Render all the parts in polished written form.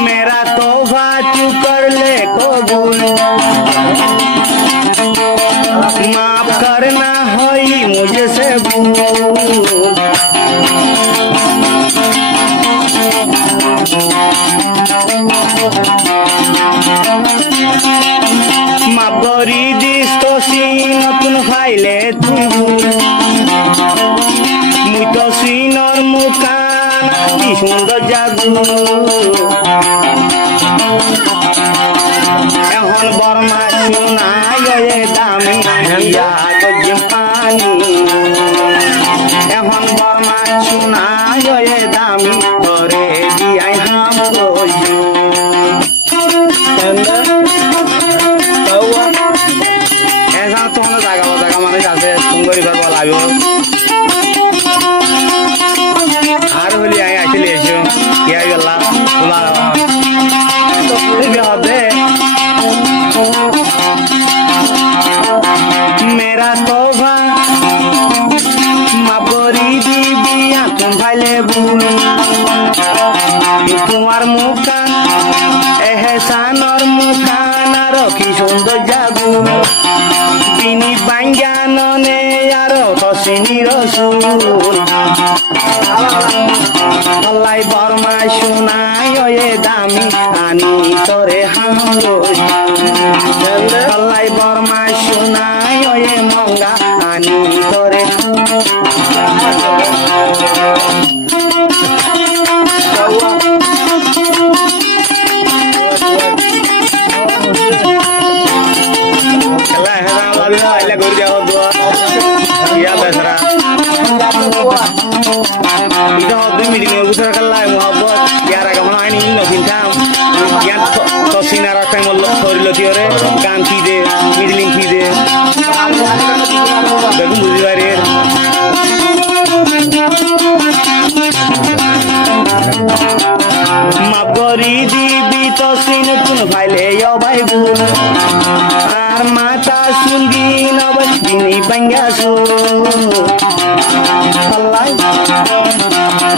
मेरा तोहफा तू कर ले कबूल माफ करना होई मुझसे भूल মাপ করি দিস তো নতুন ফাইলে তুই মুই তো সিনর মুখান কি সুন্দর জাদু এখন বর্মা শোনায় দামি পানি এখন বর্মা শোনায় দামি করে দিয়াই হাম তোমার জায়গা জায়গা মানুষ আছে সুন্দরী করবো লাগবে আর হলি আই আসলে এসো ইয়া গেলা হবে মেরা তোভা মাপরি দিবি তুম ভাইলে বুল তোমার মুখান এহসানর মুখান আর কি সুন্দর জাদু তিনি বাঙ্গাননে আর হসিনি রসুল আল্লাই বর্মা শোনায় দামি আনি তোরে আল্লাই বর্মা শোনায় মঙ্গা আনি তোরে গান কি দে মিডলিং কি দে দেখুন বুঝিবারে মাপরি দিবি তো নতুন ফাইলে ভাই ভুল আর মাতা শুনবি নবাই দিনী বাঙ্গাসু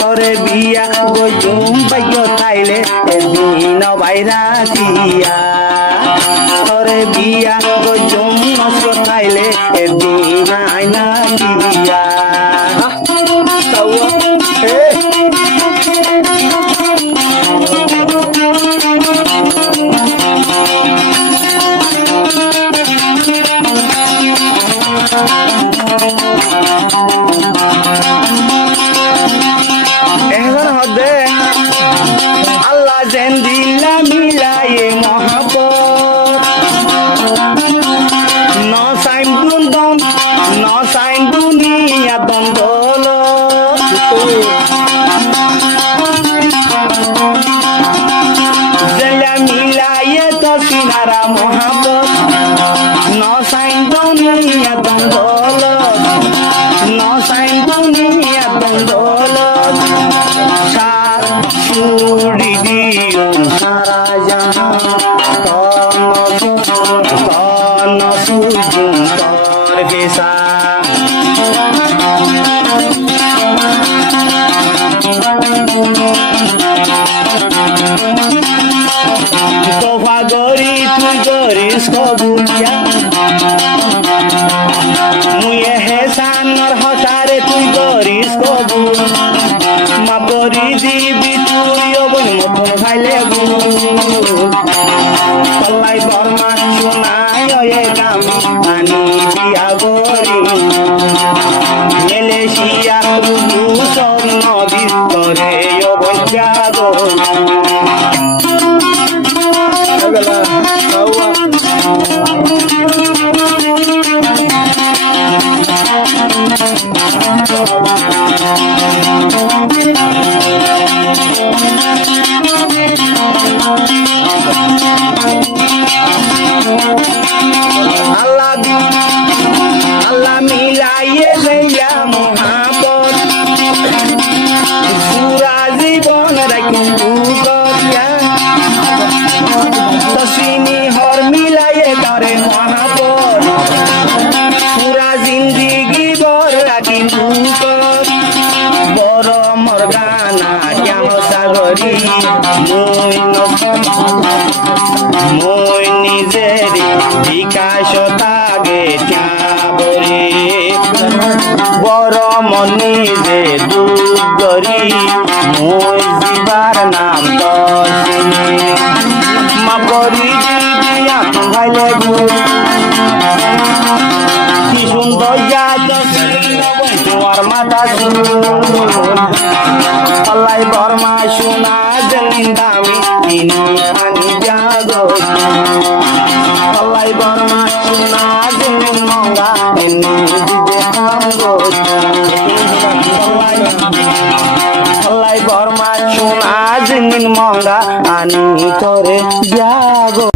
তোরে বিয়া গজুম বাইয় খাইলে দিন বাইরা দিয়া তোরে বিয়া গজুম নষ্ট খাইলে দিন আইনা দিয়া আল্লাহ যেন দিলা মিলায়ে মহাপত ন সাইম দুন্দন ন সাইম দুনিয়া দন্দল জেলা মিলায়ে তো সিনারা মহাপত ন সাইম দুনিয়া দন্দল ন সাইম দুনিয়া দন্দল ছুড়ি দিও সারা জাহান তন সুজুন তর ভেসা তোফা গরি তুই গরিস কবুলিয়া মুই হেসানর হসারে তুই গরিস কবুল মাপরি দিবি তুই অবন মতন খাইলে পল্লাই বর্মা শোনায় দাম আনি বিয়া গরি মেলেশিয়া সব নদী করে অবজ্ঞা আল্লাহ মিলাইয়ে লইয়া মহাপত পুরা জীবন রাখি করিয়া তসিনী হর মিলাইয়ে করে মহাপত পুরা জিন্দিগি বর রাখি বড় মরগানা জ্ঞান সাগরী মই নিজের বিকাশ তাগে চাবরে বড় মনি যে দুগরি মই জীবার নাম দশিনী মা করি দিয়া ভাইলে গুণ কি সুন্দর জাত তোমার মাথা শুন পাল্লাই বর্মা শোনা জমিন দামি তিনি আনি জাগো পাল্লাই বর্মা শোনা জমিন মঙ্গা এনে দিবে আমগো পাল্লাই বর্মা শোনা জমিন মঙ্গা আনি করে জাগো